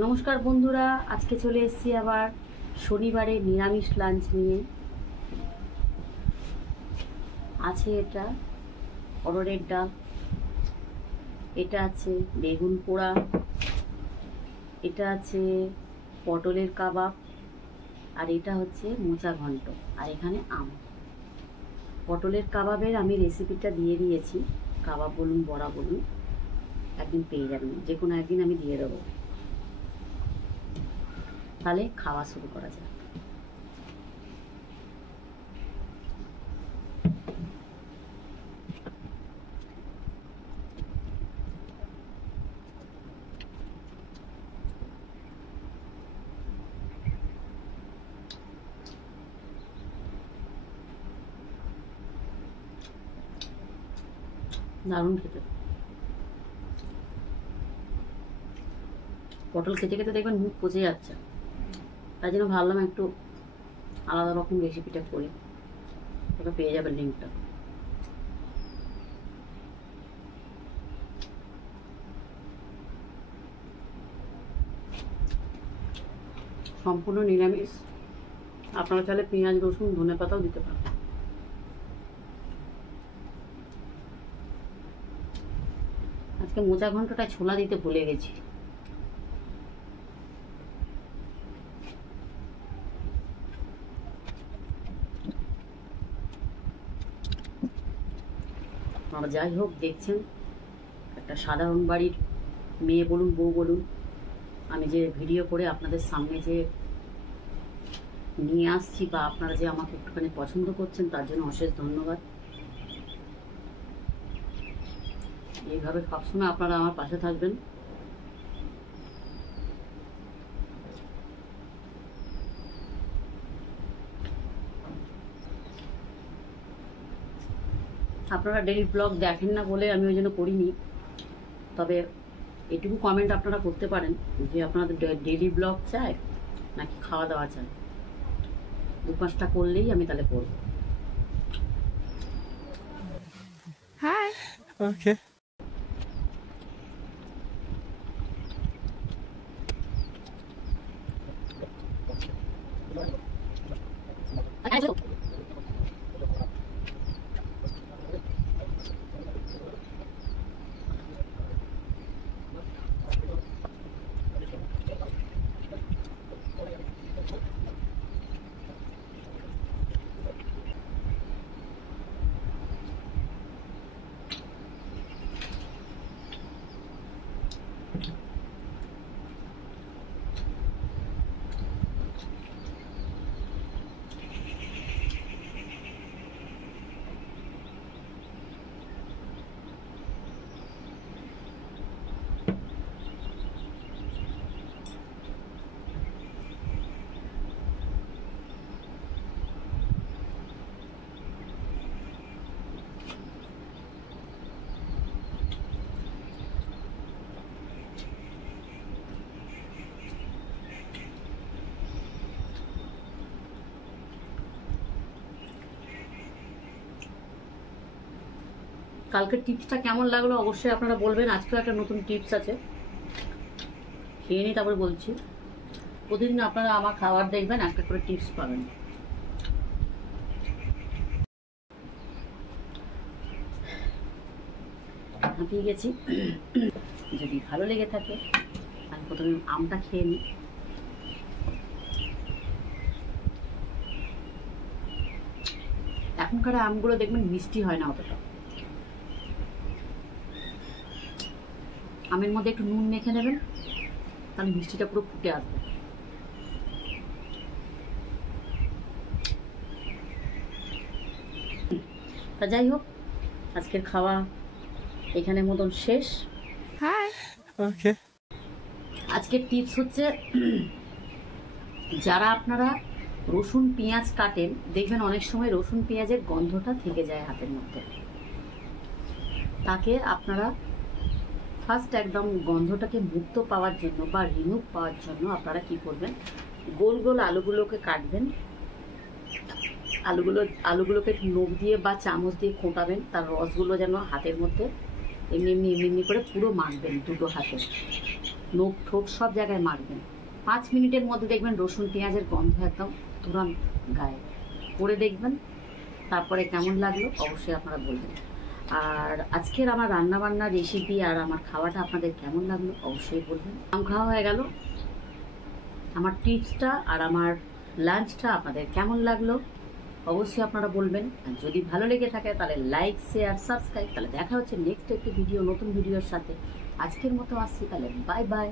নমস্কার বন্ধুরা, আজকে চলে এসেছি আবার শনিবারে নিরামিষ লাঞ্চ নিয়ে। আছে এটা অরহরের ডাল, এটা আছে বেগুন পোড়া, এটা আছে পটলের কাবাব, আর এটা হচ্ছে মোচা ঘন্ট, আর এখানে আম। পটলের কাবাবের আমি রেসিপিটা দিয়ে দিয়েছি, কাবাব বলুন বড়া বলুন, একদিন পেয়ে যাবেন, যে কোনো একদিন আমি দিয়ে দেবো। তাহলে খাওয়া শুরু করা যাক। দারুণ খেতে। পটল খেতে খেতে দেখবেন মুখ পচে যাচ্ছে, তাই জন্য ভাবলাম একটু আলাদা রকম রেসিপিটা করি। ওটা পেয়ে যাবেন লিঙ্কটা। সম্পূর্ণ নিরামিষ, আপনারা চাইলে পেঁয়াজ রসুন ধনে পাতাও দিতে পারেন। আজকে মোচা ঘন্টটায় ছোলা দিতে ভুলে গেছি। আর যাই হোক, দেখছেন একটা সাধারণ বাড়ির মেয়ে বলুন বউ বলুন, আমি যে ভিডিও করে আপনাদের সামনে যে নিয়ে আসছি, বা আপনারা যে আমাকে একটুখানি পছন্দ করছেন, তার জন্য অশেষ ধন্যবাদ। এইভাবে সবসময় আপনারা আমার পাশে থাকবেন। আপনারা ডেইলি ব্লগ দেখেন না বলে আমি ওই জন্য করিনি, তবে এটুকু কমেন্ট আপনারা করতে পারেন যে আপনাদের ডেইলি ব্লগ চাই নাকি খাওয়া দাওয়া চাই। 2-5টা করলেই আমি তাহলে করবো। Hi. Okay. কালকের টিপসটা কেমন লাগলো অবশ্যই আপনারা বলবেন। আজকেও একটা নতুন টিপস আছে, খেয়ে নিই তারপরে বলছি। প্রতিদিন আপনারা আমার খাবার দেখবেন, একটা করে টিপস পাবেন। হাঁপিয়ে গেছি। যদি ভালো লেগে থাকে আমি প্রথমে আমটা খেয়ে নিই। এখনকার আমগুলো দেখবেন মিষ্টি হয় না অতটা। আমের মধ্যে একটু নুন মেখে নেবেন, তাহলে মিষ্টিটা পুরো ফুটে আসবে। তা যাই হোক, আজকের খাওয়া এখানের মতন শেষ। Hi. Okay. আজকের টিপস হচ্ছে, যারা আপনারা রসুন পেঁয়াজ কাটেন, দেখবেন অনেক সময় রসুন পেঁয়াজের গন্ধটা থেকে যায় হাতের মধ্যে। তাকে আপনারা ফার্স্ট একদম গন্ধটাকে মুক্ত পাওয়ার জন্য বা রিমুভ পাওয়ার জন্য আপনারা কি করবেন, গোল গোল আলুগুলোকে কাটবেন। আলুগুলোকে একটু নখ দিয়ে বা চামচ দিয়ে খোঁটাবেন, তার রসগুলো যেন হাতের মধ্যে এমনি এমনি এমনি এমনি করে পুরো মাখবেন দুটো হাতে। নোখ ঠোক সব জায়গায় মাখবেন। 5 মিনিটের মধ্যে দেখবেন রসুন পেঁয়াজের গন্ধ একদম তুরন্ত গায়ে। করে দেখবেন, তারপরে কেমন লাগলো অবশ্যই আপনারা বলবেন। আর আজকের আমার রান্নাবান্নার রেসিপি আর আমার খাওয়াটা আপনাদের কেমন লাগলো অবশ্যই বলবেন। খাওয়া হয়ে গেল, আমার টিপসটা আর আমার লাঞ্চটা আপনাদের কেমন লাগলো অবশ্যই আপনারা বলবেন। আর যদি ভালো লেগে থাকে তাহলে লাইক, শেয়ার, সাবস্ক্রাইব। তাহলে দেখা হচ্ছে নেক্সট একটি ভিডিও, নতুন ভিডিওর সাথে। আজকের মতো আসছি, তাহলে বাই বাই।